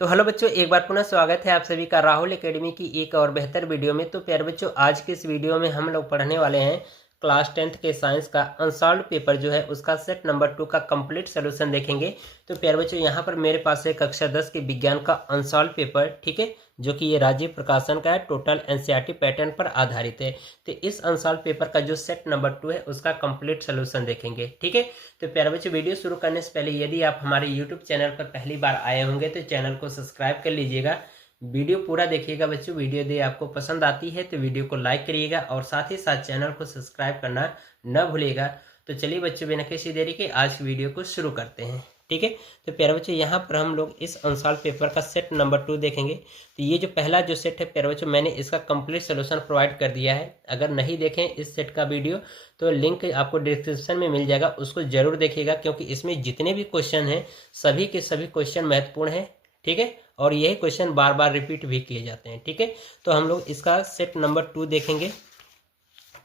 तो हेलो बच्चों, एक बार पुनः स्वागत है आप सभी का राहुल एकेडमी की एक और बेहतर वीडियो में। तो प्यारे बच्चों, आज के इस वीडियो में हम लोग पढ़ने वाले हैं क्लास 10th के साइंस का अनसॉल्व पेपर जो है उसका सेट नंबर 2 का कंप्लीट सोल्यूशन देखेंगे। तो प्यारे बच्चों, यहाँ पर मेरे पास है कक्षा 10 के विज्ञान का अनसॉल्व पेपर, ठीक है, जो कि ये राज्य प्रकाशन का है, टोटल एनसीईआरटी पैटर्न पर आधारित है। तो इस अनसॉल्व पेपर का जो सेट नंबर 2 है उसका कंप्लीट सोल्यूशन देखेंगे, ठीक है। तो प्यारे बच्चों, वीडियो शुरू करने से पहले यदि आप हमारे यूट्यूब चैनल पर पहली बार आए होंगे तो चैनल को सब्सक्राइब कर लीजिएगा। वीडियो पूरा देखिएगा बच्चों। वीडियो यदि आपको पसंद आती है तो वीडियो को लाइक करिएगा और साथ ही साथ चैनल को सब्सक्राइब करना न भूलिएगा। तो चलिए बच्चों, बिना किसी देरी के आज की वीडियो को शुरू करते हैं, ठीक है। तो प्यारे बच्चों, यहाँ पर हम लोग इस अनसॉल्व पेपर का सेट नंबर 2 देखेंगे। तो ये जो पहला जो सेट है प्यारे बच्चों, मैंने इसका कंप्लीट सोल्यूशन प्रोवाइड कर दिया है। अगर नहीं देखें इस सेट का वीडियो तो लिंक आपको डिस्क्रिप्शन में मिल जाएगा, उसको जरूर देखिएगा, क्योंकि इसमें जितने भी क्वेश्चन हैं सभी के सभी क्वेश्चन महत्वपूर्ण हैं, ठीक है। और यही क्वेश्चन बार बार रिपीट भी किए जाते हैं, ठीक है। तो हम लोग इसका सेट नंबर 2 देखेंगे।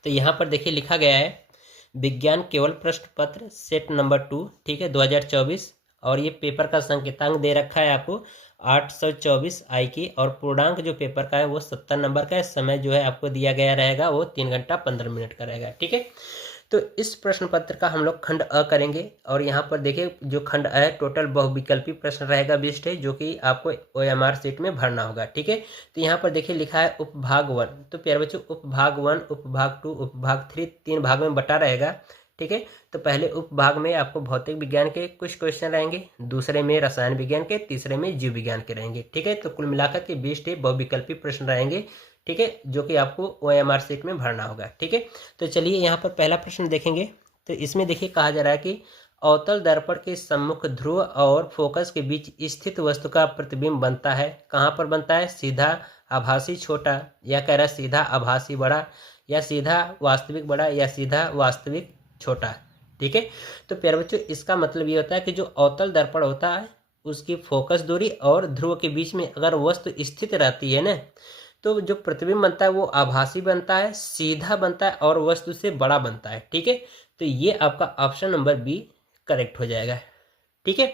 तो यहाँ पर देखिए लिखा गया है विज्ञान केवल प्रश्न पत्र सेट नंबर 2, ठीक है, 2024। और ये पेपर का संकेतांक दे रखा है आपको 824 आई की, और पूर्णांक जो पेपर का है वो 70 नंबर का है। समय जो है आपको दिया गया रहेगा वो 3 घंटा 15 मिनट का रहेगा, ठीक है। तो इस प्रश्न पत्र का हम लोग खंड अ करेंगे। और यहाँ पर देखिए जो खंड अ है टोटल बहुविकल्पी प्रश्न रहेगा 20 है, जो कि आपको OMR सीट में भरना होगा, ठीक है। तो यहाँ पर देखिए लिखा है उपभाग 1। तो प्यारे बच्चों, उपभाग 1, उपभाग 2, उपभाग 3 3 भाग में बटा रहेगा, ठीक है। तो पहले उपभाग में आपको भौतिक विज्ञान के कुछ क्वेश्चन रहेंगे, दूसरे में रसायन विज्ञान के, तीसरे में जीव विज्ञान के रहेंगे, ठीक है। तो कुल मिलाकर के 20 बहुविकल्पी प्रश्न रहेंगे, ठीक है, जो कि आपको OMR सीट में भरना होगा, ठीक है। तो चलिए यहाँ पर पहला प्रश्न देखेंगे। तो इसमें देखिए कहा जा रहा है कि अवतल दर्पण के सम्मुख ध्रुव और फोकस के बीच स्थित वस्तु का प्रतिबिंब बनता है। कहाँ पर बनता है? सीधा आभासी छोटा, या कह रहा है सीधा आभासी बड़ा, या सीधा वास्तविक बड़ा, या सीधा वास्तविक छोटा, ठीक है। तो प्यारे बच्चों, इसका मतलब ये होता है कि जो अवतल दर्पण होता है उसकी फोकस दूरी और ध्रुव के बीच में अगर वस्तु स्थित रहती है ना, तो जो प्रतिबिंब बनता है वो आभासी बनता है, सीधा बनता है और वस्तु से बड़ा बनता है, ठीक है। तो ये आपका ऑप्शन नंबर बी करेक्ट हो जाएगा, ठीक है।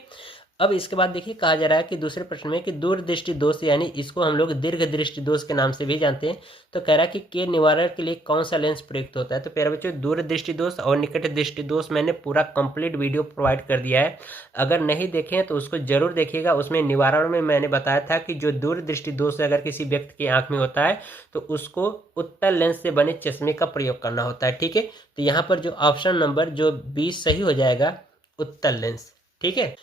अब इसके बाद देखिए कहा जा रहा है कि दूसरे प्रश्न में कि दूरदृष्टि दोष, यानी इसको हम लोग दीर्घ दृष्टि दोष के नाम से भी जानते हैं। तो कह रहा है कि के निवारण के लिए कौन सा लेंस प्रयुक्त होता है। तो प्यारे बच्चों, दूरदृष्टि दोष और निकट दृष्टि दोष मैंने पूरा कंप्लीट वीडियो प्रोवाइड कर दिया है। अगर नहीं देखे तो उसको जरूर देखिएगा। उसमें निवारण में मैंने बताया था कि जो दूरदृष्टि दोष अगर किसी व्यक्ति की आंख में होता है तो उसको उत्तल लेंस से बने चश्मे का प्रयोग करना होता है, ठीक है। तो यहाँ पर जो ऑप्शन नंबर जो 20 सही हो जाएगा, उत्तल लेंस, ठीक है।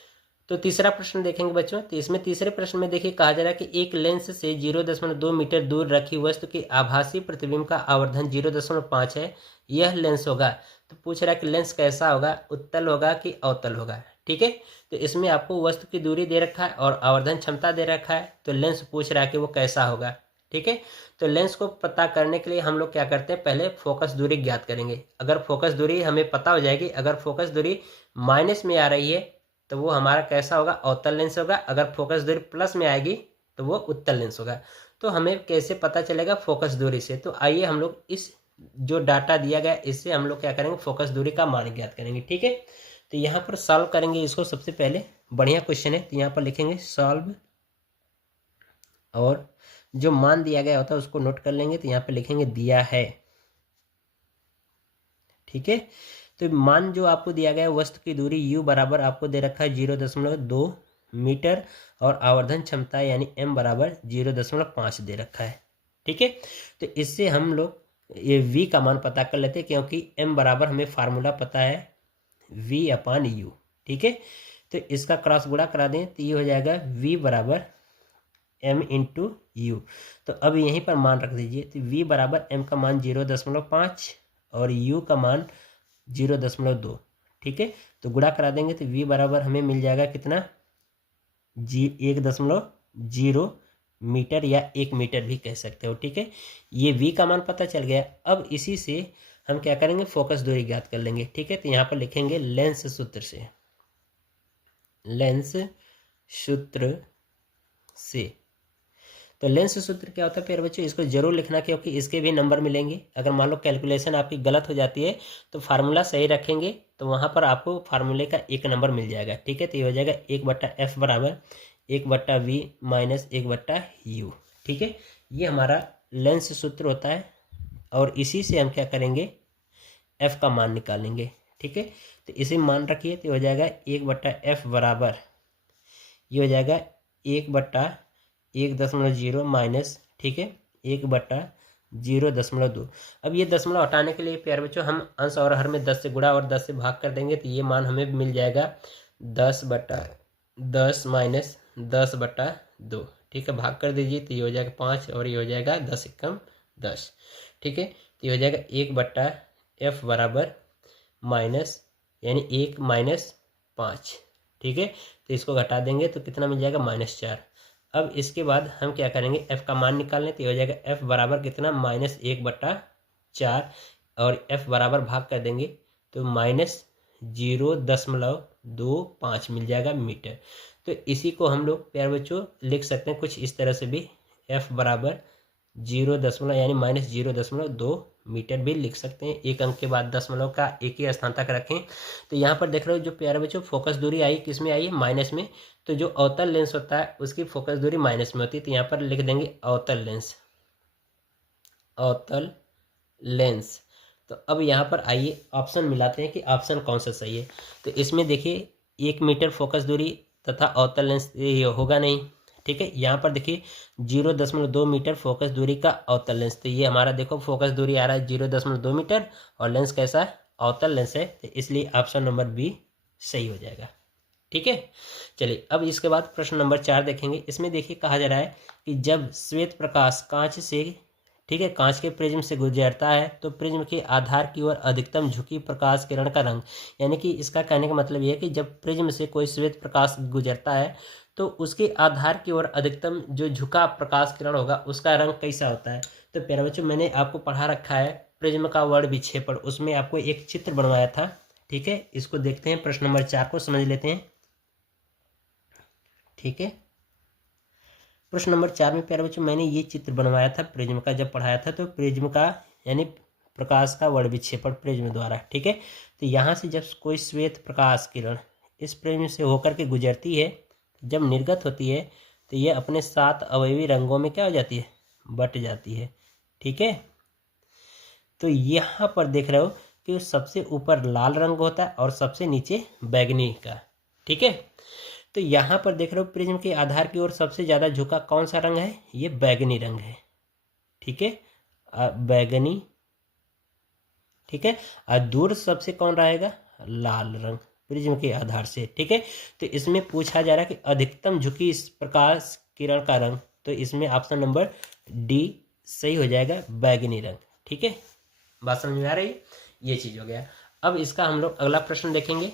तो तीसरा प्रश्न देखेंगे बच्चों। तो इसमें तीसरे प्रश्न में देखिए कहा जा रहा है कि एक लेंस से 0.2 मीटर दूर रखी वस्तु के आभासी प्रतिबिंब का आवर्धन 0.5 है, यह लेंस होगा। तो पूछ रहा है कि लेंस कैसा होगा, उत्तल होगा कि अवतल होगा, ठीक है। तो इसमें आपको वस्तु की दूरी दे रखा है और आवर्धन क्षमता दे रखा है, तो लेंस पूछ रहा है कि वो कैसा होगा, ठीक है। तो लेंस को पता करने के लिए हम लोग क्या करते हैं, पहले फोकस दूरी ज्ञात करेंगे। अगर फोकस दूरी हमें पता हो जाएगी, अगर फोकस दूरी माइनस में आ रही है तो वो हमारा कैसा होगा, अवतल लेंस होगा। अगर फोकस दूरी प्लस में आएगी तो वो उत्तल लेंस होगा। तो हमें कैसे पता चलेगा, फोकस दूरी से। तो आइए हम लोग इस जो डाटा दिया गया इससे हम लोग क्या करेंगे, फोकस दूरी का मान ज्ञात करेंगे, ठीक है। तो यहाँ पर सॉल्व करेंगे इसको। सबसे पहले बढ़िया क्वेश्चन है, तो यहाँ पर लिखेंगे सॉल्व, और जो मान दिया गया होता है उसको नोट कर लेंगे। तो यहाँ पर लिखेंगे दिया है, ठीक है। तो मान जो आपको दिया गया है, वस्तु की दूरी u बराबर आपको दे रखा है 0.2 मीटर, और आवर्धन क्षमता यानी m बराबर 0.5 दे रखा है, ठीक है। तो इससे हम लोग ये v का मान पता कर लेते हैं, क्योंकि m बराबर हमें फार्मूला पता है v/u, ठीक है। तो इसका क्रॉस गुणा करा दें तो ये हो जाएगा v बराबर m इंटू यू। तो अब यहीं पर मान रख दीजिए। तो v बराबर m का मान 0.5 और u का मान 0.2, ठीक है। तो गुणा करा देंगे तो v बराबर हमें मिल जाएगा कितना, 1.0 मीटर, या 1 मीटर भी कह सकते हो, ठीक है। ये v का मान पता चल गया। अब इसी से हम क्या करेंगे, फोकस दूरी ज्ञात कर लेंगे, ठीक है। तो यहाँ पर लिखेंगे लेंस सूत्र से, लेंस सूत्र से। तो लेंस सूत्र क्या होता है प्यारे बच्चों, इसको जरूर लिखना, क्योंकि इसके भी नंबर मिलेंगे। अगर मान लो कैलकुलेशन आपकी गलत हो जाती है तो फार्मूला सही रखेंगे तो वहाँ पर आपको फार्मूले का 1 नंबर मिल जाएगा, ठीक है। तो ये हो जाएगा 1/f बराबर 1/v माइनस 1/u। ठीक है, ये हमारा लेंस सूत्र होता है और इसी से हम क्या करेंगे, f का मान निकालेंगे। ठीक है, तो इसे मान रखिए तो हो जाएगा 1/f बराबर, ये हो जाएगा 1/1.0 माइनस, ठीक है, 1/0.2। अब ये दशमलव हटाने के लिए प्यारे बच्चों हम अंश और हर में 10 से गुणा और 10 से भाग कर देंगे, तो ये मान हमें मिल जाएगा 10/10 माइनस 10/2। ठीक है, भाग कर दीजिए तो ये हो जाएगा 5 और ये हो जाएगा 10 एकम 10। ठीक है, तो ये हो जाएगा 1/f बराबर माइनस, यानी 1 माइनस 5। ठीक है, तो इसको घटा देंगे तो कितना मिल जाएगा, -4। अब इसके बाद हम क्या करेंगे, f का मान निकाल लें, तो ये हो जाएगा f बराबर कितना, -1/4 और f बराबर भाग कर देंगे तो -0.25 मिल जाएगा मीटर। तो इसी को हम लोग प्यारे बच्चों लिख सकते हैं कुछ इस तरह से भी, f बराबर 0 यानी -0.2 मीटर भी लिख सकते हैं। एक अंक के बाद दशमलव का एक ही स्थान तक रखें। तो यहाँ पर देख रहे हो जो प्यारे बच्चों फोकस दूरी आई किस में आई है, माइनस में। तो जो अवतल लेंस होता है उसकी फोकस दूरी माइनस में होती है, तो यहाँ पर लिख देंगे अवतल लेंस, अवतल लेंस। तो अब यहाँ पर आइए ऑप्शन मिलाते हैं कि ऑप्शन कौन सा सही है। तो इसमें देखिए 1 मीटर फोकस दूरी तथा अवतल लेंस ये होगा नहीं। ठीक है, यहाँ पर देखिए 0.2 मीटर फोकस दूरी का अवतल लेंस, तो ये हमारा देखो फोकस दूरी आ रहा है 0.2 मीटर और लेंस कैसा है, अवतल लेंस है, तो इसलिए ऑप्शन नंबर बी सही हो जाएगा। ठीक है, चलिए अब इसके बाद प्रश्न नंबर 4 देखेंगे। इसमें देखिए कहा जा रहा है कि जब श्वेत प्रकाश कांच से, ठीक है, कांच के प्रिज्म से गुजरता है तो प्रिज्म के आधार की ओर अधिकतम झुकी प्रकाश किरण का रंग, यानी कि इसका कहने का मतलब ये है कि जब प्रिज्म से कोई श्वेत प्रकाश गुजरता है तो उसके आधार की ओर अधिकतम जो झुका प्रकाश किरण होगा उसका रंग कैसा होता है। तो प्यारे बच्चों मैंने आपको पढ़ा रखा है प्रिज्म का वर्ण विक्षेपण, उसमें आपको एक चित्र बनवाया था। ठीक है, इसको देखते हैं, प्रश्न नंबर 4 को समझ लेते हैं। ठीक है, प्रश्न नंबर 4 में प्यारे बच्चों मैंने ये चित्र बनवाया था प्रिज्म का, जब पढ़ाया था तो प्रिज्म का यानी प्रकाश का वर्ण विक्षेपण प्रिज्म द्वारा। ठीक है, तो यहाँ से जब कोई श्वेत प्रकाश किरण इस प्रिज्म से होकर के गुजरती है, जब निर्गत होती है तो ये अपने 7 अवयवी रंगों में क्या हो जाती है, बट जाती है। ठीक है, तो यहाँ पर देख रहे हो कि सबसे ऊपर लाल रंग होता है और सबसे नीचे बैगनी का। ठीक है, तो यहाँ पर देख रहे हो प्रिज्म के आधार की ओर सबसे ज़्यादा झुका कौन सा रंग है, ये बैगनी रंग है। ठीक है, बैगनी। ठीक है, और दूर सबसे कौन रहेगा, लाल रंग प्रिज्म के आधार से। ठीक है, तो इसमें पूछा जा रहा है कि अधिकतम झुकी इस प्रकाश किरण का रंग, तो इसमें ऑप्शन नंबर डी सही हो जाएगा, बैगनी रंग। ठीक है, बात समझ में आ रही है, ये चीज़ हो गया। अब इसका हम लोग अगला प्रश्न देखेंगे।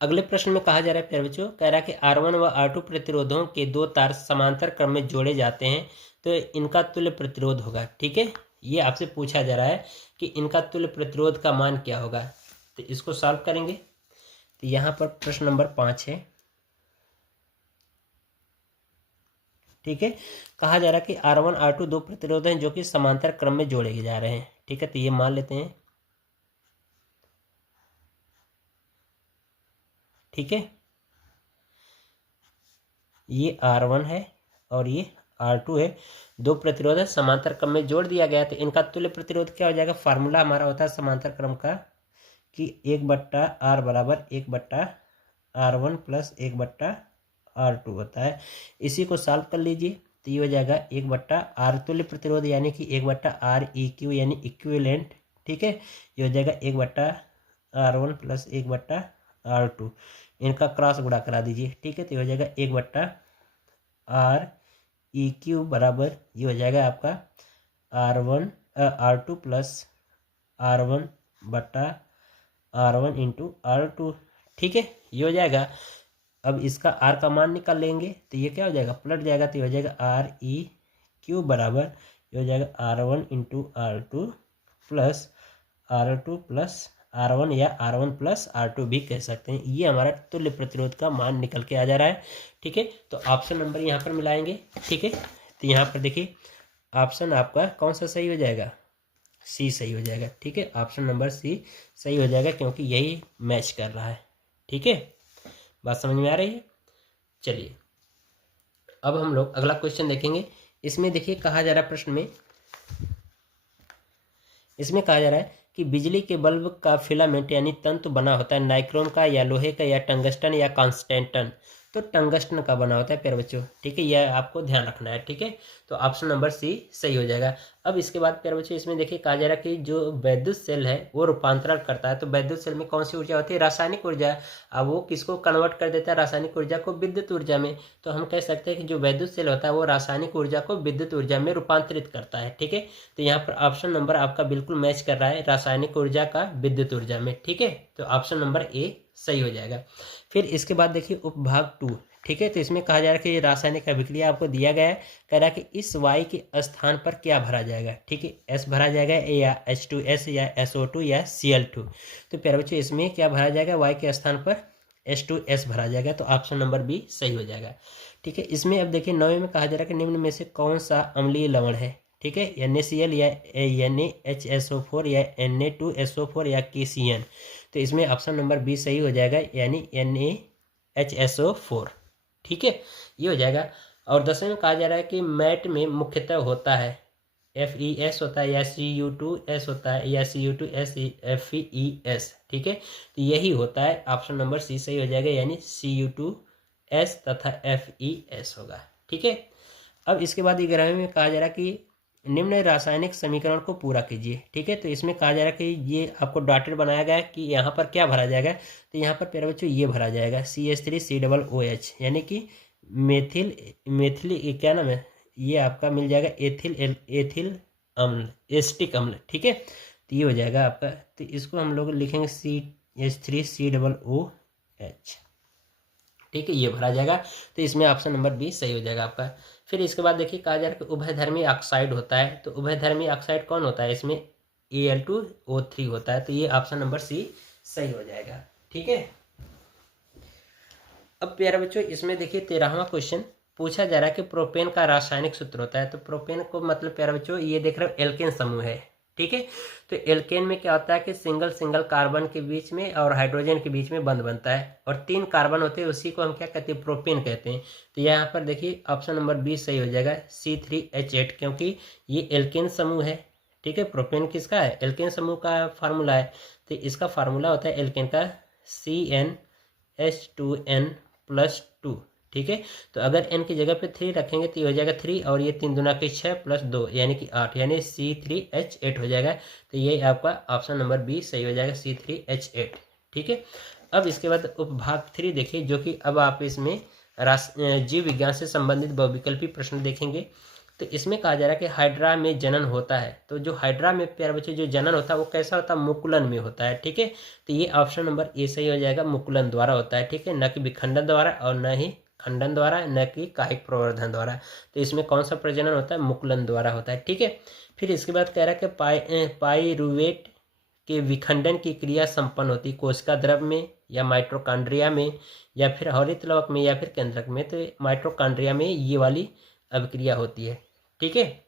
अगले प्रश्न में कहा जा रहा है प्यारे बच्चों, कह रहा है कि R1 व R2 प्रतिरोधों के 2 तार समांतर क्रम में जोड़े जाते हैं तो इनका तुल्य प्रतिरोध होगा। ठीक है, ये आपसे पूछा जा रहा है कि इनका तुल्य प्रतिरोध का मान क्या होगा, तो इसको सॉल्व करेंगे। तो यहाँ पर प्रश्न नंबर 5 है। ठीक है, कहा जा रहा है कि R1 R2 2 प्रतिरोध हैं जो कि समांतर क्रम में जोड़े जा रहे हैं। ठीक है, तो ये मान लेते हैं। ठीक है, ये R1 है और ये R2 है, 2 प्रतिरोध है, समांतर क्रम में जोड़ दिया गया, तो इनका तुल्य प्रतिरोध क्या हो जाएगा। फार्मूला हमारा होता है समांतर क्रम का कि 1/R बराबर 1/R1 प्लस 1/R2 होता है। इसी को सॉल्व कर लीजिए तो ये हो जाएगा 1/R तुल्य प्रतिरोध यानी कि 1/REQ यानी इक्विवेलेंट। ठीक है, ये हो जाएगा 1/R1 प्लस 1/R2, इनका क्रॉस गुणा करा दीजिए। ठीक है, तो ये हो जाएगा 1/REQ बराबर ये हो जाएगा आपका R2 plus R1 into R2। ठीक है, ये हो जाएगा। अब इसका R का मान निकाल लेंगे तो ये क्या हो जाएगा, पलट जाएगा, तो ये हो जाएगा REQ बराबर ये हो जाएगा R1 into R2 plus R2 plus R1 या R1 प्लस R2 भी कह सकते हैं। ये हमारा तुल्य प्रतिरोध का मान निकल के आ जा रहा है। ठीक है, तो ऑप्शन नंबर यहाँ पर मिलाएंगे। ठीक है, तो यहाँ पर देखिए ऑप्शन आपका कौन सा सही हो जाएगा, सी सही हो जाएगा। ठीक है, ऑप्शन नंबर सी सही हो जाएगा क्योंकि यही मैच कर रहा है। ठीक है, बात समझ में आ रही है। चलिए अब हम लोग अगला क्वेश्चन देखेंगे। इसमें देखिए कहा जा रहा है प्रश्न में, इसमें कहा जा रहा है कि बिजली के बल्ब का फिलामेंट यानी तंतु बना होता है नाइक्रोम का या लोहे का या टंगस्टन या कांस्टेंटन। तो टंगस्टन का बना होता है प्यारे बच्चों। ठीक है, यह आपको ध्यान रखना है। ठीक है, तो ऑप्शन नंबर सी सही हो जाएगा। अब इसके बाद प्यारे बच्चों इसमें देखिए कहा जा रहा है कि जो वैद्युत सेल है वो रूपांतरण करता है। तो वैद्युत सेल में कौन सी ऊर्जा होती है? रासायनिक ऊर्जा। अब वो किसको कन्वर्ट कर देता है? रासायनिक ऊर्जा को विद्युत ऊर्जा में। तो हम कह सकते हैं कि जो वैद्युत सेल होता है वो रासायनिक ऊर्जा को विद्युत ऊर्जा में रूपांतरित करता है। ठीक है, तो यहाँ पर ऑप्शन नंबर आपका बिल्कुल मैच कर रहा है, रासायनिक ऊर्जा का विद्युत ऊर्जा में। ठीक है, तो ऑप्शन नंबर ए सही हो जाएगा। फिर इसके बाद देखिए उपभाग 2। ठीक है, तो इसमें कहा जा रहा है कि रासायनिक अभिक्रिया आपको दिया गया है, कह रहा है कि इस Y के स्थान पर क्या भरा जाएगा। ठीक है, S भरा जाएगा या H2S या SO2 या Cl2। तो प्यारे बच्चों इसमें क्या भरा जाएगा? Y के स्थान पर H2S भरा जाएगा। तो ऑप्शन नंबर बी सही हो जाएगा। ठीक है, इसमें अब देखिए 9वें में कहा जा रहा है कि निम्न में से कौन सा अम्लीय लवण है। ठीक है, NaCl या NaHSO4 या Na2SO4 या KCN। तो इसमें ऑप्शन नंबर बी सही हो जाएगा, यानी NaHSO4। ठीक है, ये हो जाएगा। और 10वें में कहा जा रहा है कि मैट में मुख्यतः होता है FeS होता है या Cu2S होता है या Cu2S FeS। ठीक है, तो यही होता है, ऑप्शन नंबर सी सही हो जाएगा, यानी Cu2S तथा FeS होगा। ठीक है, अब इसके बाद 11वें में कहा जा रहा है कि निम्न रासायनिक समीकरण को पूरा कीजिए। ठीक है, तो इसमें कहा जा रहा है कि ये आपको डॉटेड बनाया गया है कि यहाँ पर क्या भरा जाएगा। तो यहाँ पर प्यारे बच्चों ये भरा जाएगा CH3COOH, यानी कि मेथिल क्या नाम है, ये आपका मिल जाएगा एथिल अम्ल, एस्टिक अम्ल। ठीक है, तो ये हो जाएगा आपका। तो इसको हम लोग लिखेंगे CH3COOH। ठीक है, ये भरा जाएगा। तो इसमें ऑप्शन नंबर बी सही हो जाएगा आपका। फिर इसके बाद देखिए कहा जा रहा है कि उभयधर्मी ऑक्साइड होता है। तो उभयधर्मी ऑक्साइड कौन होता है? इसमें Al2O3 होता है। तो ये ऑप्शन नंबर सी सही हो जाएगा। ठीक है, अब प्यारे बच्चों इसमें देखिए 13वां क्वेश्चन पूछा जा रहा है कि प्रोपेन का रासायनिक सूत्र होता है। तो प्रोपेन को मतलब प्यारे बच्चों ये देख रहे हो एल्केन समूह है। ठीक है, तो एल्केन में क्या होता है कि सिंगल कार्बन के बीच में और हाइड्रोजन के बीच में बंध बनता है और 3 कार्बन होते हैं, उसी को हम क्या कहते हैं? प्रोपेन कहते हैं। तो यहाँ पर देखिए ऑप्शन नंबर बी सही हो जाएगा C3H8, क्योंकि ये एल्केन समूह है। ठीक है, प्रोपेन किसका है? एल्केन समूह का फार्मूला है। तो इसका फार्मूला होता है एल्केन का CnH2n+2। ठीक है, तो अगर n की जगह पे 3 रखेंगे तो ये हो जाएगा 3 और ये 3 दूना के 6 + 2 यानी कि 8, यानी C3H8 हो जाएगा। तो ये आपका ऑप्शन नंबर बी सही हो जाएगा, C3H8। ठीक है, अब इसके बाद उपभाग 3 देखिए, जो कि अब आप इसमें जीव विज्ञान से संबंधित बहुविकल्पी प्रश्न देखेंगे। तो इसमें कहा जा रहा है कि हाइड्रा में जनन होता है। तो जो हाइड्रा में प्यारे बच्चे जो जनन होता है वो कैसा होता है? मुकुलन में होता है। ठीक है, तो ये ऑप्शन नंबर ए सही हो जाएगा, मुकुलन द्वारा होता है। ठीक है, न कि विखंडन द्वारा और न ही खंडन द्वारा, न कि कायिक प्रवर्धन द्वारा। तो इसमें कौन सा प्रजनन होता है? मुकुलन द्वारा होता है। ठीक है, फिर इसके बाद कह रहा है कि पाइरूवेट के विखंडन की क्रिया संपन्न होती है कोशिका द्रव में या माइटोकॉन्ड्रिया में या फिर हौलित लवक में या फिर केंद्रक में। तो माइटोकॉन्ड्रिया में ये वाली अभिक्रिया होती है। ठीक है,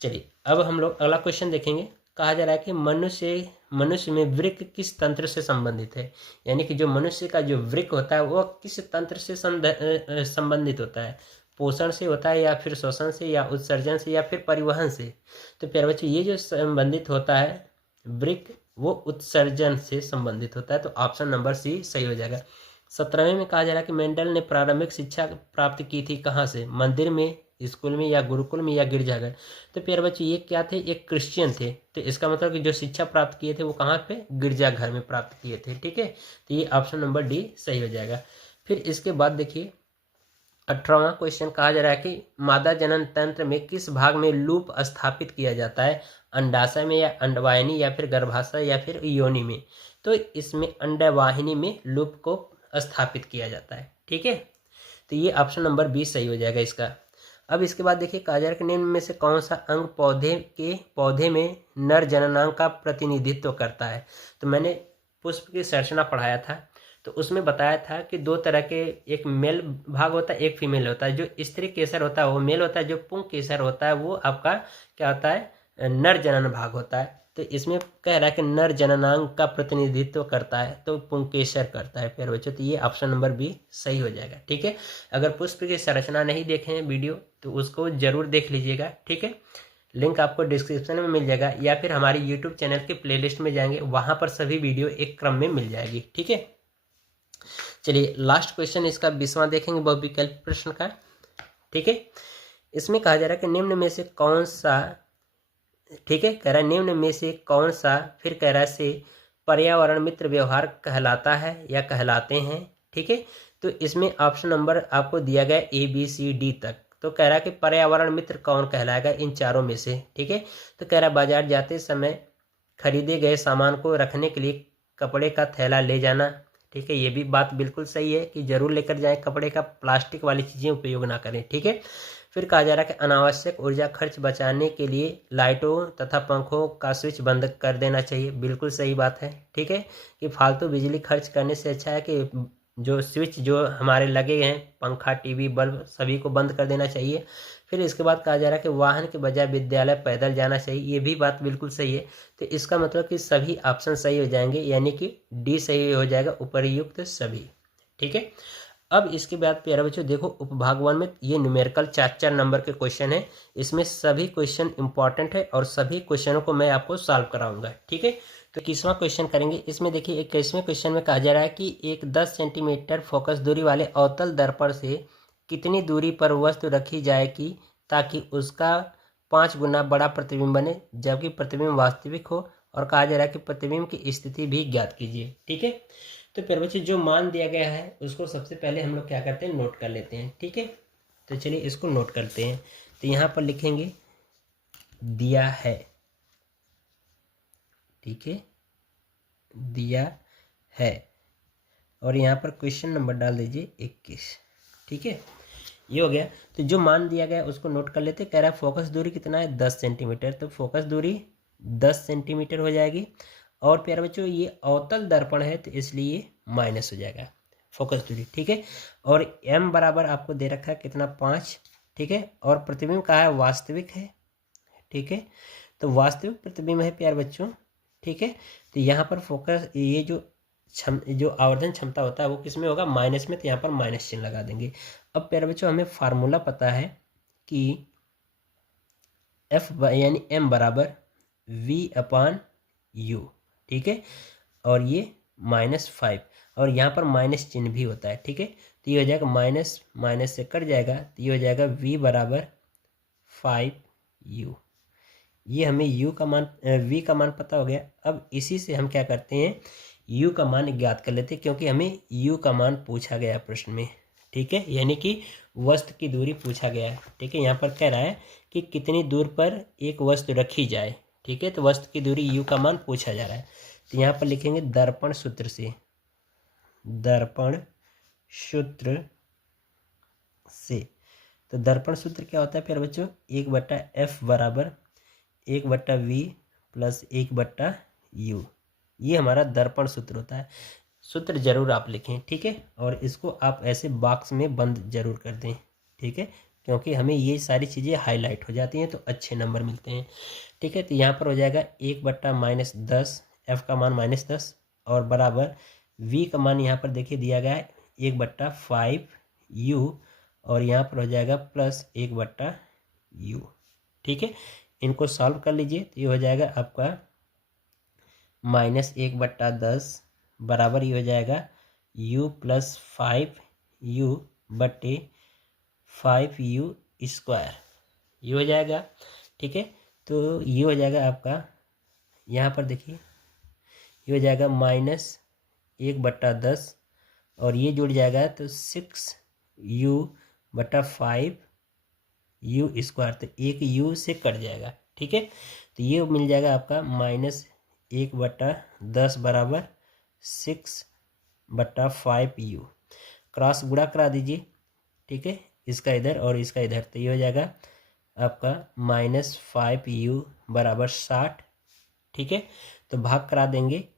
चलिए अब हम लोग अगला क्वेश्चन देखेंगे। कहा जा रहा है कि मनुष्य में वृक्क किस तंत्र से संबंधित है, यानी कि जो मनुष्य का जो वृक्क होता है वो किस तंत्र से संबंधित होता है? पोषण से होता है या फिर शोषण से या उत्सर्जन से या फिर परिवहन से? तो प्यारे बच्चों ये जो संबंधित होता है वृक्क, वो उत्सर्जन से संबंधित होता है। तो ऑप्शन नंबर सी सही हो जाएगा। 17वें में कहा जा रहा है कि मेंडल ने प्रारंभिक शिक्षा प्राप्त की थी कहाँ से? मंदिर में, स्कूल में या गुरुकुल में या गिरजाघर। तो प्यारे बच्चे ये क्या थे? एक क्रिश्चियन थे। तो इसका मतलब कि जो शिक्षा प्राप्त किए थे वो कहाँ पे? गिरजाघर में प्राप्त किए थे। ठीक है, तो ये ऑप्शन नंबर डी सही हो जाएगा। फिर इसके बाद देखिए 18वां क्वेश्चन कहा जा रहा है कि मादा जनन तंत्र में किस भाग में लूप स्थापित किया जाता है? अंडाशय में या अंडवाहिनी या फिर गर्भाशय या फिर योनि में? तो इसमें अंडवाहिनी में लूप को स्थापित किया जाता है। ठीक है, तो ये ऑप्शन नंबर बी सही हो जाएगा इसका। अब इसके बाद देखिए कहा जा रहा है कि निम्न में से कौन सा अंग पौधे में नर जननांग का प्रतिनिधित्व करता है? तो मैंने पुष्प की संरचना पढ़ाया था, तो उसमें बताया था कि 2 तरह के, एक मेल भाग होता है, एक फीमेल होता है। जो स्त्री केसर होता है वो मेल होता है, जो पुंग केसर होता है वो आपका क्या होता है? नर जनन भाग होता है। तो इसमें कह रहा है कि नर जननांग का प्रतिनिधित्व करता है तो पुंकेसर करता है प्यारे बच्चों। तो ये ऑप्शन नंबर बी सही हो जाएगा। ठीक है, अगर पुष्प की संरचना नहीं देखे हैं वीडियो तो उसको जरूर देख लीजिएगा। ठीक है, लिंक आपको डिस्क्रिप्शन में मिल जाएगा या फिर हमारी यूट्यूब चैनल के प्लेलिस्ट में जाएंगे, वहां पर सभी वीडियो एक क्रम में मिल जाएगी। ठीक है, चलिए लास्ट क्वेश्चन इसका 20वां देखेंगे बहुविकल्प प्रश्न का। ठीक है, इसमें कहा जा रहा है कि निम्न में से कौन सा, ठीक है, कह रहा है निम्न में से कौन सा, फिर कह रहा है से पर्यावरण मित्र व्यवहार कहलाता है या कहलाते हैं। ठीक है, तो इसमें ऑप्शन नंबर आपको दिया गया ABCD तक। तो कह रहा है कि पर्यावरण मित्र कौन कहलाएगा इन चारों में से। ठीक है, तो कह रहा है बाजार जाते समय खरीदे गए सामान को रखने के लिए कपड़े का थैला ले जाना। ठीक है, ये भी बात बिल्कुल सही है कि जरूर लेकर जाएं कपड़े का, प्लास्टिक वाली चीज़ें उपयोग ना करें। ठीक है, फिर कहा जा रहा है कि अनावश्यक ऊर्जा खर्च बचाने के लिए लाइटों तथा पंखों का स्विच बंद कर देना चाहिए। बिल्कुल सही बात है। ठीक है, कि फालतू बिजली खर्च करने से अच्छा है कि जो स्विच जो हमारे लगे हैं, पंखा, टीवी, बल्ब, सभी को बंद कर देना चाहिए। फिर इसके बाद कहा जा रहा है कि वाहन के बजाय विद्यालय पैदल जाना चाहिए। ये भी बात बिल्कुल सही है। तो इसका मतलब कि सभी ऑप्शन सही हो जाएंगे, यानी कि डी सही हो जाएगा, उपर्युक्त सभी। ठीक है, अब इसके बाद प्यारे बच्चों देखो उपभाग 1 में ये न्यूमेरिकल 4 नंबर के क्वेश्चन है। इसमें सभी क्वेश्चन इंपॉर्टेंट है और सभी क्वेश्चनों को मैं आपको सॉल्व कराऊंगा। ठीक है, तो 21वां क्वेश्चन करेंगे। इसमें देखिए 21वें क्वेश्चन में कहा जा रहा है कि एक 10 सेंटीमीटर फोकस दूरी वाले अवतल दर्पण से कितनी दूरी पर वस्तु रखी जाएगी ताकि उसका 5 गुना बड़ा प्रतिबिंब बने जबकि प्रतिबिंब वास्तविक हो, और कहा जा रहा है कि प्रतिबिंब की स्थिति भी ज्ञात कीजिए। ठीक है, तो फिर बच्चे जो मान दिया गया है उसको सबसे पहले हम लोग क्या करते हैं, नोट कर लेते हैं। ठीक है, तो चलिए इसको नोट करते हैं। तो यहाँ पर लिखेंगे दिया है। ठीक है, दिया है, और यहाँ पर क्वेश्चन नंबर डाल दीजिए 21। ठीक है, ये हो गया। तो जो मान दिया गया उसको नोट कर लेते। कह रहा है फोकस दूरी कितना है, 10 सेंटीमीटर। तो फोकस दूरी 10 सेंटीमीटर हो जाएगी। और प्यारे बच्चों ये अवतल दर्पण है तो इसलिए माइनस हो जाएगा फोकस दूरी। ठीक है, और m बराबर आपको दे रखा है कितना, 5। ठीक है, और प्रतिबिंब कहा है वास्तविक है। ठीक है, तो वास्तविक प्रतिबिंब है प्यारे बच्चों। ठीक है, तो यहाँ पर फोकस ये जो आवर्धन क्षमता होता है वो किस में होगा, माइनस में। तो यहाँ पर माइनस चिन्ह लगा देंगे। अब प्यारे बच्चों हमें फार्मूला पता है कि F यानी m बराबर V/U। ठीक है, और ये -5, और यहाँ पर माइनस चिन्ह भी होता है। ठीक है, तो ये हो जाएगा माइनस माइनस से कट जाएगा, तो ये हो जाएगा V बराबर 5U। ये हमें U का मान V का मान पता हो गया। अब इसी से हम क्या करते हैं, U का मान ज्ञात कर लेते हैं, क्योंकि हमें U का मान पूछा गया है प्रश्न में। ठीक है, यानी कि वस्तु की दूरी पूछा गया है। ठीक है, यहाँ पर कह रहा है कि कितनी दूर पर एक वस्तु रखी जाए। ठीक है, तो वस्तु की दूरी U का मान पूछा जा रहा है। तो यहाँ पर लिखेंगे दर्पण सूत्र से, दर्पण सूत्र से। तो दर्पण सूत्र क्या होता है फिर बच्चों, 1/F बराबर 1/V प्लस 1/U। ये हमारा दर्पण सूत्र होता है। सूत्र जरूर आप लिखें। ठीक है, और इसको आप ऐसे बॉक्स में बंद जरूर कर दें। ठीक है, क्योंकि हमें ये सारी चीज़ें हाईलाइट हो जाती हैं तो अच्छे नंबर मिलते हैं। ठीक है, तो यहाँ पर हो जाएगा 1/-10, F का मान -10, और बराबर V का मान यहाँ पर देखिए दिया गया है 1/5U, और यहाँ पर हो जाएगा प्लस 1/U। ठीक है, इनको सॉल्व कर लीजिए तो ये हो जाएगा आपका -1/10 बराबर ये हो जाएगा U + 5U बटे 5U स्क्वायर, ये हो जाएगा। ठीक है, तो ये हो जाएगा आपका, यहाँ पर देखिए ये हो जाएगा -1/10, और ये जुड़ जाएगा तो 6U/5U स्क्वायर, तो एक U से कट जाएगा। ठीक है, तो ये मिल जाएगा आपका -1/10 बराबर 6/5U। क्रॉस गुणा करा दीजिए। ठीक है, इसका इधर और इसका इधर, तो ये हो जाएगा आपका -5U बराबर 60। ठीक है, तो भाग करा देंगे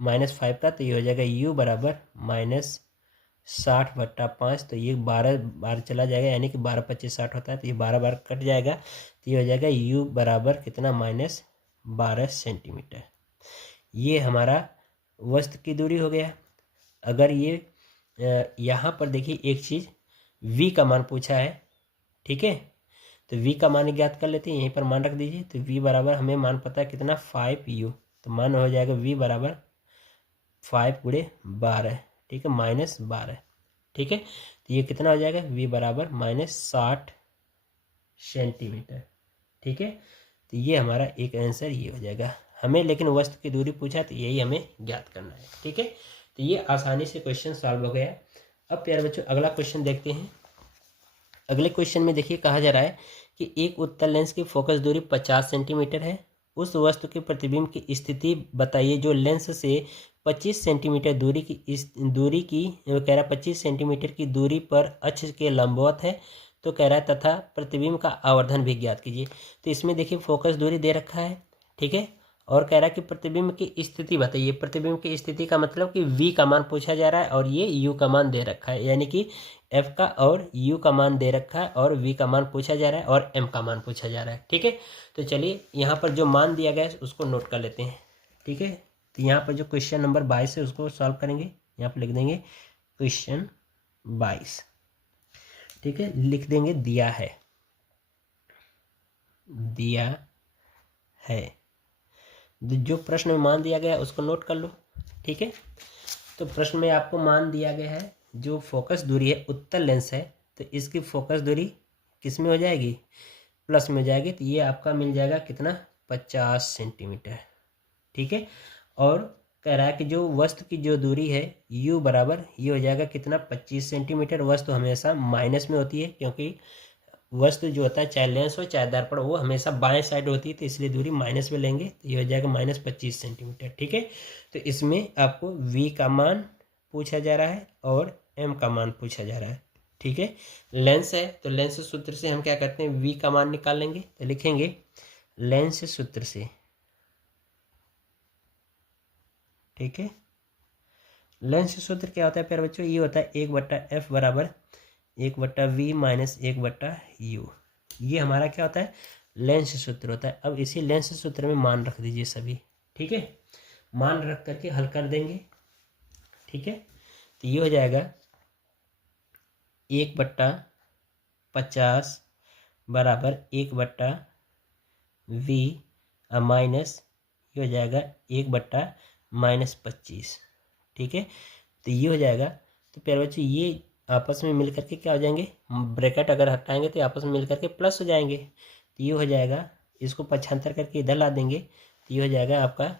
-5 का, तो ये हो जाएगा U बराबर -60/5। तो ये 12 बार चला जाएगा, यानी कि 12×25 = 60 होता है, तो ये 12 बार कट जाएगा। तो ये हो जाएगा u बराबर कितना -12 सेंटीमीटर। ये हमारा वस्तु की दूरी हो गया। अगर ये यहाँ पर देखिए एक चीज़ v का मान पूछा है, ठीक है, तो v का मान ज्ञात कर लेते हैं। यहीं पर मान रख दीजिए। तो v बराबर हमें मान पता है कितना 5u, तो मान हो जाएगा v बराबर 5 गुणे 12, ठीक है, -12, ठीक है। तो ये कितना हो जाएगा v बराबर -60 सेंटीमीटर, ठीक है। तो ये हमारा एक आंसर ये हो जाएगा। हमें लेकिन वस्तु की दूरी पूछा तो यही हमें ज्ञात करना है, ठीक है। तो ये आसानी से क्वेश्चन सॉल्व हो गया। अब प्यारे बच्चों अगला क्वेश्चन देखते हैं। अगले क्वेश्चन में देखिए कहा जा रहा है कि एक उत्तल लेंस की फोकस दूरी 50 सेंटीमीटर है। उस वस्तु के प्रतिबिंब की स्थिति बताइए जो लेंस से 25 सेंटीमीटर दूरी की कह रहा है 25 सेंटीमीटर की दूरी पर अक्ष के लंबवत है। तो कह रहा है तथा प्रतिबिंब का आवर्धन भी ज्ञात कीजिए। तो इसमें देखिए फोकस दूरी दे रखा है, ठीक है, और कह रहा है कि प्रतिबिंब की स्थिति बताइए। प्रतिबिंब की स्थिति का मतलब कि v का मान पूछा जा रहा है और ये u का मान दे रखा है, यानी कि f का और u का मान दे रखा है और v का मान पूछा जा रहा है और m का मान पूछा जा रहा है, ठीक है। तो चलिए यहाँ पर जो मान दिया गया है उसको नोट कर लेते हैं, ठीक है। तो यहाँ पर जो क्वेश्चन नंबर 22 है उसको सॉल्व करेंगे। यहाँ पर लिख देंगे क्वेश्चन 22, ठीक है, लिख देंगे दिया है। जो प्रश्न में मान दिया गया है उसको नोट कर लो, ठीक है। तो प्रश्न में आपको मान दिया गया है जो फोकस दूरी है, उत्तल लेंस है, तो इसकी फोकस दूरी किस में हो जाएगी, प्लस में हो जाएगी। तो ये आपका मिल जाएगा कितना 50 सेंटीमीटर, ठीक है। और कह रहा है कि जो वस्तु की जो दूरी है u बराबर ये हो जाएगा कितना 25 सेंटीमीटर। वस्तु हमेशा माइनस में होती है क्योंकि वस्तु जो होता है चाहे लेंस हो चाहे दर्पण वो हमेशा बाएं साइड होती है, तो इसलिए दूरी माइनस में लेंगे। तो ये हो जाएगा -25 सेंटीमीटर, ठीक है। तो इसमें आपको v का मान पूछा जा रहा है और m का मान पूछा जा रहा है, ठीक है। लेंस है तो लेंस सूत्र से हम क्या करते हैं v का मान निकाल लेंगे। तो लिखेंगे लेंस सूत्र से, ठीक है। लेंस सूत्र क्या होता है प्यारे बच्चों, ये होता है 1/f बराबर 1/v माइनस 1/u। ये हमारा क्या होता है लेंस सूत्र होता है। अब इसी लेंस सूत्र में मान रख दीजिए सभी, ठीक है। मान रख करके हल कर देंगे, ठीक है। तो ये हो जाएगा 1/50 बराबर 1/v माइनस ये हो जाएगा 1/-25, ठीक है। तो ये हो जाएगा। तो प्यारे बच्चों ये आपस में मिल करके क्या हो जाएंगे, ब्रैकेट अगर हटाएंगे तो आपस में मिल करके प्लस हो जाएंगे। तो ये हो जाएगा, इसको 75 करके इधर ला देंगे। तो ये हो जाएगा आपका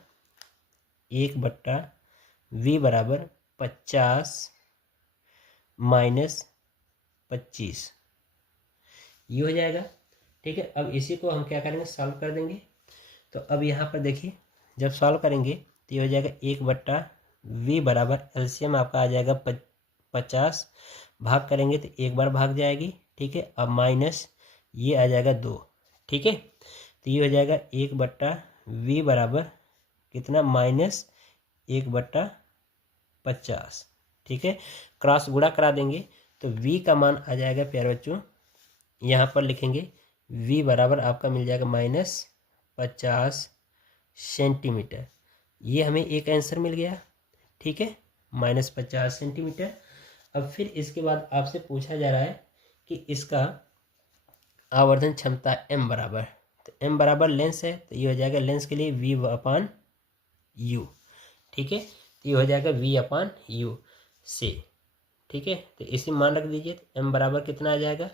1/v बराबर 50 माइनस 25, ये हो जाएगा, ठीक है। अब इसी को हम क्या करेंगे सॉल्व कर देंगे। तो अब यहाँ पर देखिए जब सॉल्व करेंगे तो ये हो जाएगा 1/v बराबर एलसीएम आपका आ जाएगा 50, भाग करेंगे तो एक बार भाग जाएगी, ठीक है। अब माइनस ये आ जाएगा 2, ठीक है। तो ये हो जाएगा 1/v बराबर कितना -1/50, ठीक है। क्रॉस गुणा करा देंगे तो v का मान आ जाएगा प्यारे बच्चों, यहाँ पर लिखेंगे v बराबर आपका मिल जाएगा -50 सेंटीमीटर। ये हमें एक आंसर मिल गया, ठीक है, -50 सेंटीमीटर। अब फिर इसके बाद आपसे पूछा जा रहा है कि इसका आवर्धन क्षमता m बराबर, तो m बराबर लेंस है तो ये हो जाएगा लेंस के लिए v/u, ठीक है। तो ये हो जाएगा v/u से, ठीक है। तो इसी मान रख दीजिए। तो m बराबर कितना आ जाएगा,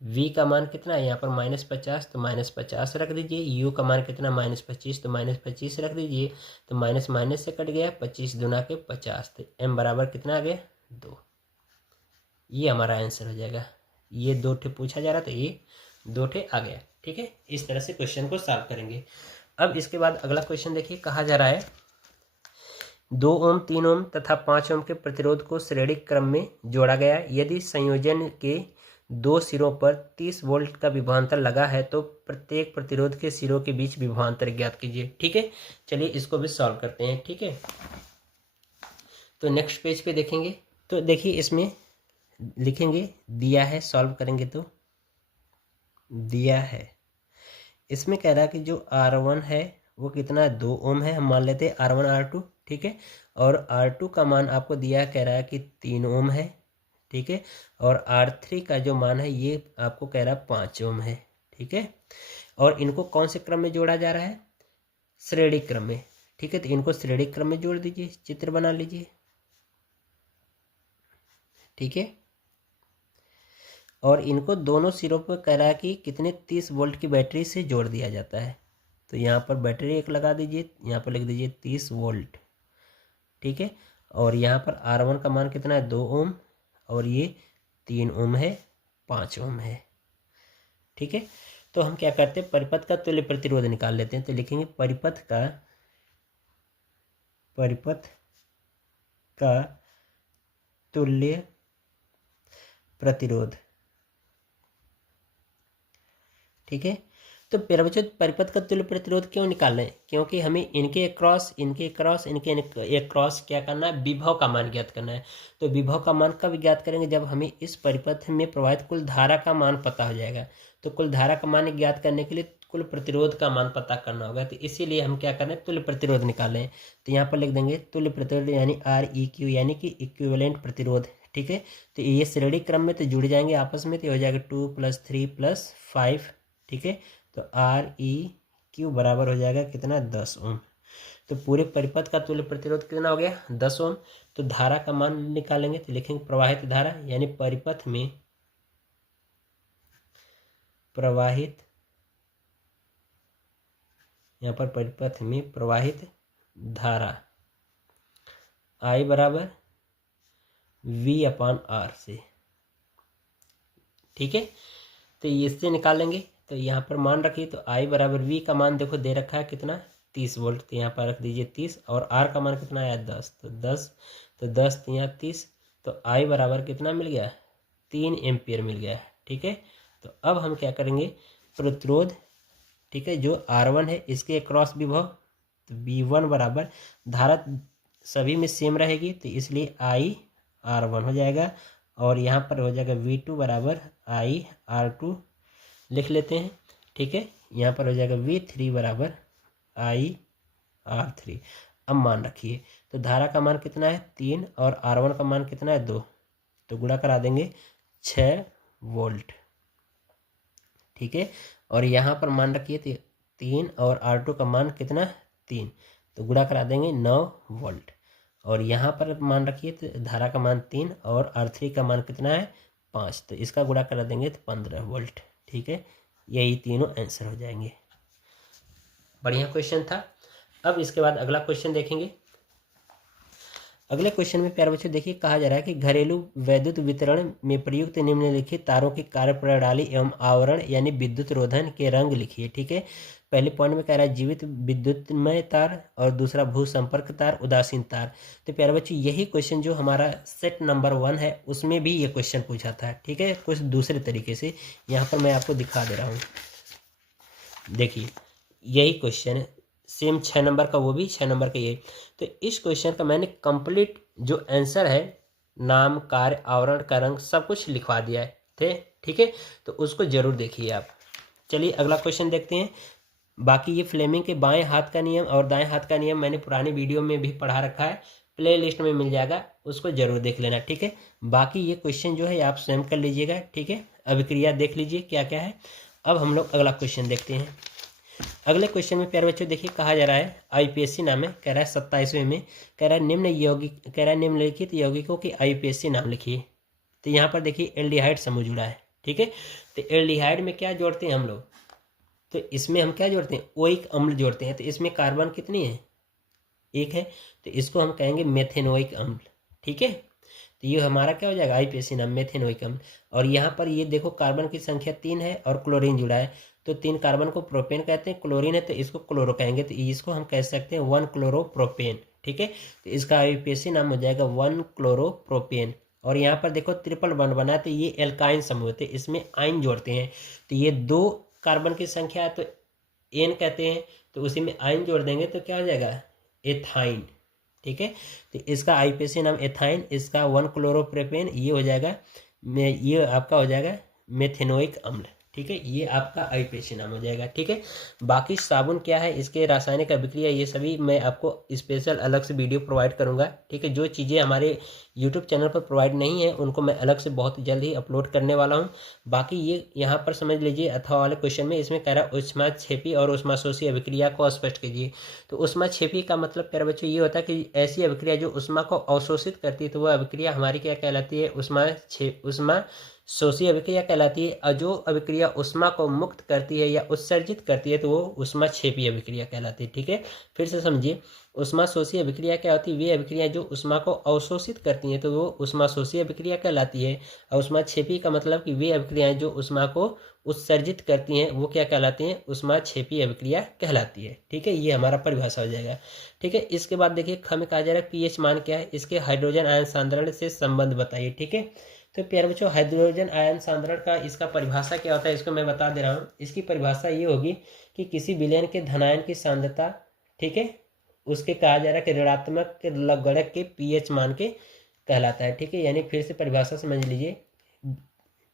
v का मान कितना है यहाँ पर -50 तो -50 रख दीजिए। u का मान कितना -25 तो -25 रख दीजिए। तो माइनस माइनस से कट गया 25 दूना के 50, तो m बराबर कितना आ गया 2। ये हमारा आंसर हो जाएगा। ये 2 ठे पूछा जा रहा था, ये 2 ठे आ गया, ठीक है। इस तरह से क्वेश्चन को सॉल्व करेंगे। अब इसके बाद अगला क्वेश्चन देखिए कहा जा रहा है 2 ओम 3 ओम तथा 5 ओम के प्रतिरोध को श्रेणी क्रम में जोड़ा गया। यदि संयोजन के 2 सिरों पर 30 वोल्ट का विभवांतर लगा है तो प्रत्येक प्रतिरोध के सिरों के बीच विभवांतर ज्ञात कीजिए, ठीक है। चलिए इसको भी सॉल्व करते हैं, ठीक है। तो नेक्स्ट पेज पे देखेंगे तो देखिए इसमें लिखेंगे दिया है, सॉल्व करेंगे तो दिया है इसमें कह रहा है कि जो R1 है वो कितना है, 2 ओम है। हम मान लेते हैं R1 R2, ठीक है। और R2 का मान आपको दिया है, कह रहा है कि 3 ओम है, ठीक है। और R3 का जो मान है ये आपको कह रहा है 5 ओम है, ठीक है। और इनको कौन से क्रम में जोड़ा जा रहा है, श्रेणी क्रम में, ठीक है। तो इनको श्रेणी क्रम में जोड़ दीजिए, चित्र बना लीजिए, ठीक है। और इनको दोनों सिरों पर कह रहा है कि कितने 30 वोल्ट की बैटरी से जोड़ दिया जाता है। तो यहाँ पर बैटरी एक लगा दीजिए, यहाँ पर लिख दीजिए 30 वोल्ट, ठीक है। और यहाँ पर R1 का मान कितना है, 2 ओम, और ये 3 ओम है, 5 ओम है, ठीक है। तो हम क्या करते हैं, परिपथ का तुल्य प्रतिरोध निकाल लेते हैं। तो लिखेंगे परिपथ का तुल्य प्रतिरोध, ठीक है। तो बच्चों परिपथ का तुल्य प्रतिरोध क्यों निकाल रहे हैं, क्योंकि हमें इनके क्रॉस क्या करना है, विभव का मान ज्ञात करना है। तो विभव का मान कब ज्ञात करेंगे, जब हमें इस परिपथ में प्रवाहित कुल धारा का मान पता हो जाएगा। तो कुल धारा का मान ज्ञात करने के लिए कुल प्रतिरोध का मान पता करना होगा। तो इसीलिए हम क्या कर रहे हैं, तुल्य प्रतिरोध निकाल रहे हैं। तो यहाँ पर लिख देंगे तुल्य प्रतिरोध यानी REQ यानी कि इक्विवेलेंट प्रतिरोध, ठीक है। तो ये श्रेणी क्रम में तो जुड़ जाएंगे आपस में, तो हो जाएगा 2 + 3 + 5, ठीक है। तो REQ बराबर हो जाएगा कितना, 10 ओम। तो पूरे परिपथ का तुल्य प्रतिरोध कितना हो गया, 10 ओम। तो धारा का मान निकालेंगे, तो लिखेंगे प्रवाहित धारा यानी परिपथ में प्रवाहित, यहाँ पर परिपथ में प्रवाहित धारा I बराबर V/R से, ठीक है। तो इससे निकालेंगे, तो यहाँ पर मान रखिए। तो I बराबर V का मान देखो दे रखा है कितना, 30 वोल्ट। तो यहाँ पर रख दीजिए 30, और R का मान कितना आया, 10। तो 10 तो यहाँ 30, तो I बराबर कितना मिल गया, 3 एम्पियर मिल गया, ठीक है। तो अब हम क्या करेंगे, प्रतिरोध, ठीक है, जो R1 है इसके क्रॉस विभव, तो V1 बराबर, धारा सभी में सेम रहेगी तो इसलिए IR1 हो जाएगा। और यहाँ पर हो जाएगा V2 बराबर IR2 लिख लेते हैं, ठीक है। यहाँ पर हो जाएगा V3 बराबर IR3। अब मान रखिए, तो धारा का मान कितना है, 3, और R1 का मान कितना है, 2। तो गुणा करा देंगे 6 वोल्ट, ठीक है। और यहाँ पर मान रखिए 3, और R2 का मान कितना, 3। तो गुणा करा देंगे 9 वोल्ट। और यहाँ पर मान रखिए तो धारा का मान 3, और R3 का मान कितना है, 5। तो इसका गुणा करा देंगे तो 15 वोल्ट, ठीक है। यही तीनों आंसर हो जाएंगे। बढ़िया क्वेश्चन था। अब इसके बाद अगला क्वेश्चन देखेंगे। अगले क्वेश्चन में प्यारे बच्चों देखिए, कहा जा रहा है कि घरेलू वैद्युत वितरण में प्रयुक्त निम्नलिखित तारों की कार्यप्रणाली एवं आवरण यानी विद्युत रोधन के रंग लिखिए, ठीक है। पहले पॉइंट में कह रहा है जीवित विद्युतमय तार, और दूसरा भू संपर्क तार, उदासीन तार। तो प्यारे बच्चों यही क्वेश्चन जो हमारा सेट नंबर 1 है उसमें भी ये क्वेश्चन पूछा था, ठीक है, कुछ दूसरे तरीके से। यहाँ पर मैं आपको दिखा दे रहा हूँ, देखिए यही क्वेश्चन सेम 6 नंबर का, वो भी 6 नंबर का ये। तो इस क्वेश्चन का मैंने कंप्लीट जो आंसर है, नाम, कार्य, आवरण का रंग, सब कुछ लिखवा दिया है थे, ठीक है। तो उसको जरूर देखिए आप। चलिए अगला क्वेश्चन देखते हैं। बाकी ये फ्लेमिंग के बाएं हाथ का नियम और दाएं हाथ का नियम मैंने पुरानी वीडियो में भी पढ़ा रखा है, प्ले लिस्ट में मिल जाएगा, उसको जरूर देख लेना, ठीक है। बाकी ये क्वेश्चन जो है आप स्वयं कर लीजिएगा, ठीक है। अभिक्रिया देख लीजिए क्या क्या है। अब हम लोग अगला क्वेश्चन देखते हैं। अगले क्वेश्चन में प्यारे बच्चों देखिए, कहा जा रहा है IUPAC नाम है, कह रहा है 27वें में, कह रहा है निम्नलिखित यौगिकों की IUPAC नाम लिखिए। तो यहाँ पर देखिए एल्डिहाइड समूह जुड़ा है, ठीक है। तो एल्डिहाइड में क्या जोड़ते हैं हम लोग, तो इसमें हम क्या जोड़ते हैं, ओइक अम्ल जोड़ते हैं। तो इसमें कार्बन कितनी है, 1 है, तो इसको हम कहेंगे मेथेनोइक अम्ल, ठीक है। तो ये हमारा क्या हो जाएगा, IUPAC नाम मेथेनोइक अम्ल। और यहाँ पर ये देखो कार्बन की संख्या 3 है और क्लोरीन जुड़ा है, तो 3 कार्बन को प्रोपेन कहते हैं, क्लोरीन है तो इसको क्लोरो कहेंगे, तो इसको हम कह सकते हैं 1 क्लोरोप्रोपेन, ठीक है। तो इसका IUPAC नाम हो जाएगा 1 क्लोरोप्रोपेन। और यहाँ पर देखो ट्रिपल बॉन्ड बना है, तो ये एल्काइन समूह होते हैं, इसमें आइन जोड़ते हैं। तो ये 2 कार्बन की संख्या है तो एन कहते हैं, तो उसी में आइन जोड़ देंगे तो क्या हो जाएगा, एथाइन, ठीक है। तो इसका IUPAC नाम एथाइन, इसका 1 क्लोरोप्रोपेन, ये हो जाएगा, ये आपका हो जाएगा मेथेनोइक अम्ल, ठीक है, ये आपका IUPAC नाम हो जाएगा। ठीक है, बाकी साबुन क्या है, इसके रासायनिक अभिक्रिया, ये सभी मैं आपको स्पेशल अलग से वीडियो प्रोवाइड करूंगा। ठीक है, जो चीज़ें हमारे यूट्यूब चैनल पर प्रोवाइड नहीं है उनको मैं अलग से बहुत जल्द ही अपलोड करने वाला हूं। बाकी ये यहाँ पर समझ लीजिए अथवा वाले क्वेश्चन में इसमें कह रहा है ऊष्माक्षेपी और ऊष्माशोषी अभिक्रिया को स्पष्ट कीजिए। तो ऊष्माक्षेपी का मतलब प्यारे बच्चों ये होता है कि ऐसी अभिक्रिया जो ऊष्मा को अवशोषित करती है, तो वह अभिक्रिया हमारी क्या कहलाती है, ऊष्मा शोषी अभिक्रिया कहलाती है। और जो अभिक्रिया ऊष्मा को मुक्त करती है या उत्सर्जित करती है तो वो ऊष्माक्षेपी अभिक्रिया कहलाती है। ठीक है, फिर से समझिए, ऊष्मा शोषी अभिक्रिया क्या होती है, वे अभिक्रिया जो ऊष्मा को अवशोषित करती हैं तो वो ऊष्मा शोषी अभिक्रिया कहलाती है। और ऊष्माक्षेपी का मतलब कि वे अभिक्रियाएं जो ऊष्मा को उत्सर्जित करती हैं वो क्या कहलाती हैं, ऊष्माक्षेपी अभिक्रिया कहलाती है। ठीक है, ये हमारा परिभाषा हो जाएगा। ठीक है, इसके बाद देखिए ख में कहा जा रहा है पीएच मान क्या है, इसके हाइड्रोजन आयन सांद्रण से संबंध बताइए। ठीक है, तो प्यारे बच्चों हाइड्रोजन आयन सांद्रण का इसका परिभाषा क्या होता है, इसको मैं बता दे रहा हूँ। इसकी परिभाषा ये होगी कि किसी विलयन के धनायन की सांद्रता, ठीक है, उसके कहा जा रहा है कि ऋणात्मक लवगणक के पीएच मान के कहलाता है। ठीक है, यानी फिर से परिभाषा समझ लीजिए।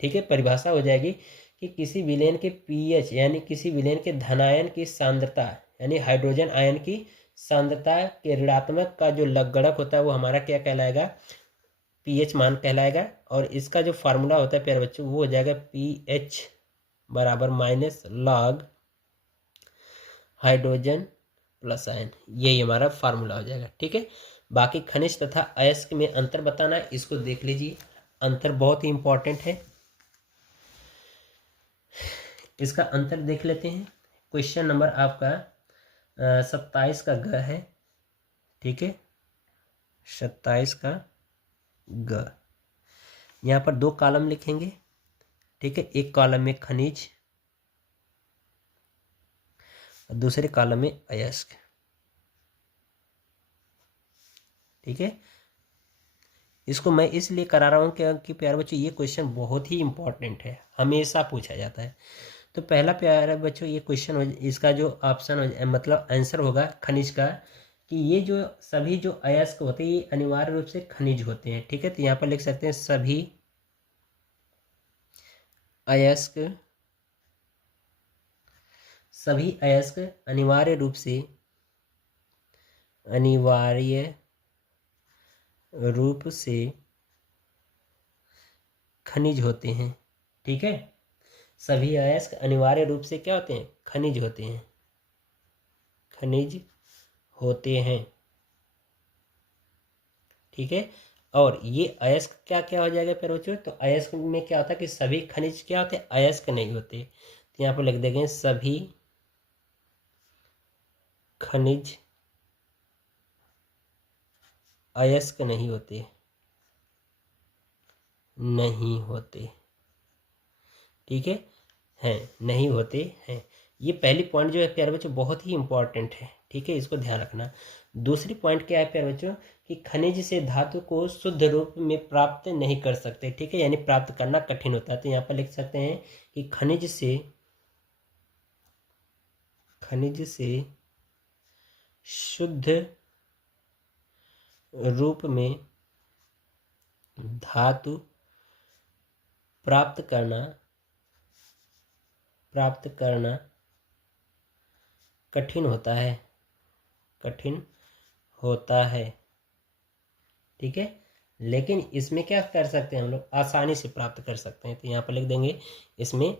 ठीक है, परिभाषा हो जाएगी कि किसी विलयन के पीएच यानी किसी विलयन के धनायन की सांद्रता यानी हाइड्रोजन आयन की सांद्रता के ऋणात्मक का जो लवगणक होता है वो हमारा क्या कहलाएगा, पीएच मान कहलाएगा। और इसका जो फार्मूला होता है प्यारे बच्चों वो हो जाएगा पीएच बराबर minus log hydrogen plus ion, यही हमारा फार्मूला हो जाएगा। ठीक है, बाकी खनिज तथा अयस्क में अंतर बताना है, इसको देख लीजिए। अंतर बहुत ही इंपॉर्टेंट है, इसका अंतर देख लेते हैं। क्वेश्चन नंबर आपका 27 का ग है। ठीक है, 27 का ग, यहाँ पर 2 कॉलम लिखेंगे। ठीक है, एक कॉलम में खनिज और दूसरे कॉलम में अयस्क। ठीक है, इसको मैं इसलिए करा रहा हूँ क्योंकि प्यारे बच्चों ये क्वेश्चन बहुत ही इंपॉर्टेंट है, हमेशा पूछा जाता है। तो पहला प्यारे बच्चों ये क्वेश्चन हो, इसका जो ऑप्शन मतलब आंसर होगा खनिज का, कि ये जो सभी जो अयस्क होते हैं ये अनिवार्य रूप से खनिज होते हैं। ठीक है, तो यहाँ पर लिख सकते हैं सभी अयस्क, सभी अयस्क अनिवार्य रूप से खनिज होते हैं। ठीक है, सभी अयस्क अनिवार्य रूप से क्या होते हैं, खनिज होते हैं, खनिज होते हैं। ठीक है, और ये अयस्क क्या क्या हो जाएगा प्यारे बच्चों, तो अयस्क में क्या होता है कि सभी खनिज क्या होते हैं, अयस्क नहीं होते। तो यहाँ पर लिख देंगे सभी खनिज अयस्क नहीं होते, नहीं होते। ठीक है, हैं, नहीं होते हैं। ये पहली पॉइंट जो है प्यारे बच्चों बहुत ही इंपॉर्टेंट है। ठीक है, इसको ध्यान रखना। दूसरी पॉइंट क्या है प्यारे बच्चों, कि खनिज से धातु को शुद्ध रूप में प्राप्त नहीं कर सकते। ठीक है, यानी प्राप्त करना कठिन होता है। तो यहाँ पर लिख सकते हैं कि खनिज से शुद्ध रूप में धातु प्राप्त करना कठिन होता है, कठिन होता है। ठीक है, लेकिन इसमें क्या कर सकते हैं हम लोग, आसानी से प्राप्त कर सकते हैं। तो यहाँ पर लिख देंगे इसमें,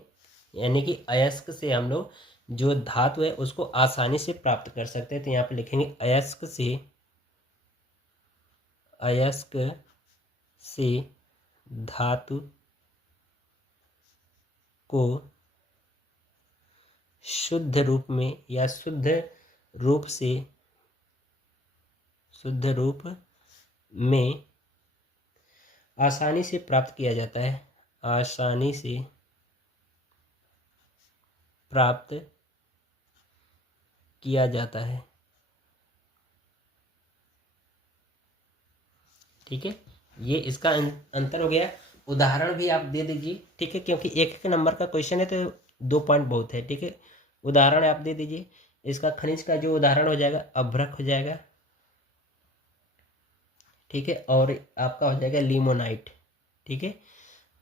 यानी कि अयस्क से हम लोग जो धातु है उसको आसानी से प्राप्त कर सकते हैं। तो यहाँ पर लिखेंगे अयस्क से धातु को शुद्ध रूप में या शुद्ध रूप में आसानी से प्राप्त किया जाता है, आसानी से प्राप्त किया जाता है। ठीक है, ये इसका अंतर हो गया। उदाहरण भी आप दे दीजिए। ठीक है, क्योंकि एक नंबर का क्वेश्चन है तो 2 पॉइंट बहुत है। ठीक है, उदाहरण आप दे दीजिए। इसका खनिज का जो उदाहरण हो जाएगा अभ्रक हो जाएगा। ठीक है, और आपका हो जाएगा लिमोनाइट। ठीक है,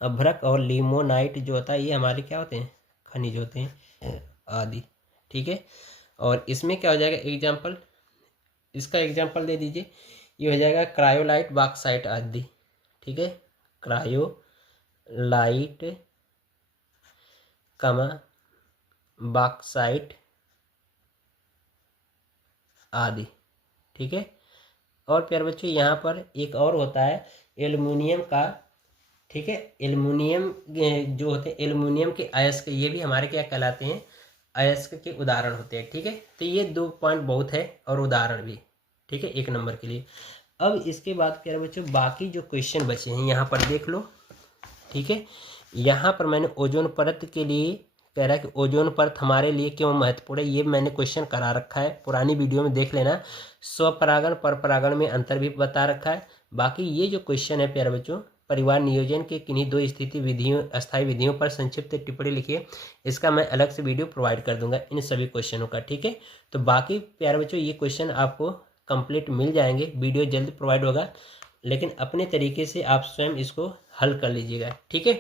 अभ्रक और लिमोनाइट जो होता है ये हमारे क्या होते हैं, खनिज होते हैं आदि। ठीक है, और इसमें क्या हो जाएगा एग्जाम्पल, इसका एग्जाम्पल दे दीजिए, ये हो जाएगा क्रायोलाइट बॉक्साइट आदि। ठीक है, क्रायोलाइट बॉक्साइट आदि। ठीक है, और प्यारे बच्चों यहाँ पर एक और होता है एल्युमिनियम का। ठीक है, एल्युमिनियम जो होते हैं एल्युमिनियम के अयस्क, ये भी हमारे क्या कहलाते हैं, अयस्क के उदाहरण होते हैं। ठीक है, तो ये 2 पॉइंट बहुत है और उदाहरण भी। ठीक है, 1 नंबर के लिए। अब इसके बाद प्यारे बच्चों बाकी जो क्वेश्चन बचे हैं यहाँ पर देख लो। ठीक है, यहाँ पर मैंने ओजोन परत के लिए कह रहा है कि ओजोन परत हमारे लिए क्यों महत्वपूर्ण है, ये मैंने क्वेश्चन करा रखा है, पुरानी वीडियो में देख लेना। स्वपरागण परपरागण में अंतर भी बता रखा है। बाकी ये जो क्वेश्चन है प्यारे बच्चों, परिवार नियोजन के किन्हीं 2 स्थिति विधियों अस्थायी विधियों पर संक्षिप्त टिप्पणी लिखिए, इसका मैं अलग से वीडियो प्रोवाइड कर दूंगा इन सभी क्वेश्चनों का। ठीक है, तो बाकी प्यारे बच्चों ये क्वेश्चन आपको कंप्लीट मिल जाएंगे, वीडियो जल्द प्रोवाइड होगा, लेकिन अपने तरीके से आप स्वयं इसको हल कर लीजिएगा। ठीक है,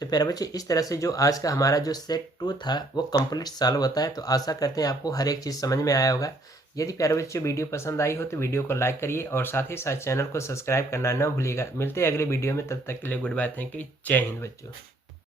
तो प्यारे बच्चे इस तरह से जो आज का हमारा जो सेट 2 था वो कंप्लीट सॉल्व होता है। तो आशा करते हैं आपको हर एक चीज़ समझ में आया होगा। यदि प्यारे बच्चों वीडियो पसंद आई हो तो वीडियो को लाइक करिए और साथ ही साथ चैनल को सब्सक्राइब करना न भूलिएगा। मिलते हैं अगले वीडियो में, तब तक के लिए गुड बाय, थैंक यू, जय हिंद बच्चों।